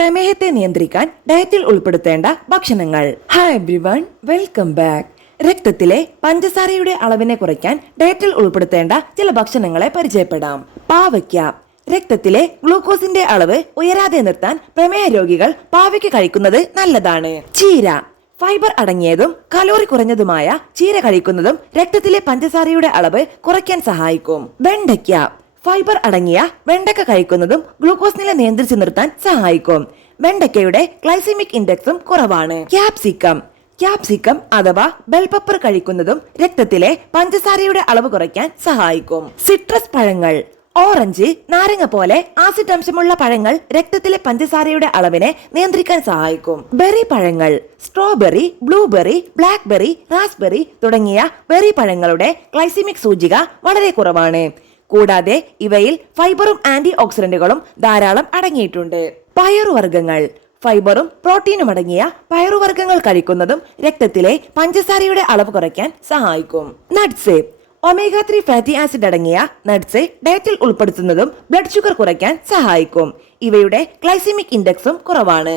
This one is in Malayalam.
പ്രമേഹത്തെ നിയന്ത്രിക്കാൻ ഡയറ്റിൽ ഉൾപ്പെടുത്തേണ്ട ഭക്ഷണങ്ങൾ. Hi everyone, welcome back. രക്തത്തിലെ പഞ്ചസാരയുടെ അളവിനെ കുറയ്ക്കാൻ ഡയറ്റിൽ ഉൾപ്പെടുത്തേണ്ട ചില ഭക്ഷണങ്ങളെ പരിചയപ്പെടാം. പാവയ്ക്ക. രക്തത്തിലെ ഗ്ലൂക്കോസിന്റെ അളവ് ഉയരാതെ നിർത്താൻ പ്രമേഹ രോഗികൾ പാവയ്ക്ക കഴിക്കുന്നത് നല്ലതാണ്. ചീര. ഫൈബർ അടങ്ങിയതും കലോറി കുറഞ്ഞതുമായ ചീര കഴിക്കുന്നതും രക്തത്തിലെ പഞ്ചസാരയുടെ അളവ് കുറയ്ക്കാൻ സഹായിക്കും. വെണ്ടയ്ക്ക. ഫൈബർ അടങ്ങിയ വെണ്ടയ്ക്ക കഴിക്കുന്നതും ഗ്ലൂക്കോസ് നില നിയന്ത്രിച്ചു നിർത്താൻ സഹായിക്കും. വെണ്ടയ്ക്കയുടെ ഗ്ലൈസെമിക് ഇൻഡെക്സും കുറവാണ്. ക്യാപ്സിക്കം അഥവാ ബെൽ പെപ്പർ കഴിക്കുന്നതും രക്തത്തിലെ പഞ്ചസാരയുടെ അളവ് കുറയ്ക്കാൻ സഹായിക്കും. സിട്രസ് പഴങ്ങൾ. ഓറഞ്ച്, നാരങ്ങ പോലെ ആസിഡ് അംശമുള്ള പഴങ്ങൾ രക്തത്തിലെ പഞ്ചസാരയുടെ അളവിനെ നിയന്ത്രിക്കാൻ സഹായിക്കും. ബെറി പഴങ്ങൾ. സ്ട്രോബെറി, ബ്ലൂബെറി, ബ്ലാക്ക്ബെറി, റാസ്ബെറി തുടങ്ങിയ ബെറി പഴങ്ങളുടെ ഗ്ലൈസെമിക് സൂചിക വളരെ കുറവാണ്. കൂടാതെ ഇവയിൽ ഫൈബറും ആന്റി ഓക്സിഡന്റുകളും ധാരാളം അടങ്ങിയിട്ടുണ്ട്. പയറുവർഗ്ഗങ്ങൾ. ഫൈബറും പ്രോട്ടീനും അടങ്ങിയ പയറുവർഗ്ഗങ്ങൾ കഴിക്കുന്നതും രക്തത്തിലെ പഞ്ചസാരയുടെ അളവ് കുറയ്ക്കാൻ സഹായിക്കും. നട്ട്സ്. ഒമേഗ 3 ഫാറ്റി ആസിഡ് അടങ്ങിയ നട്ട്സ് ഡയറ്റിൽ ഉൾപ്പെടുത്തുന്നതും ബ്ലഡ് ഷുഗർ കുറയ്ക്കാൻ സഹായിക്കും. ഇവയുടെ ഗ്ലൈസെമിക് ഇൻഡെക്സും കുറവാണ്.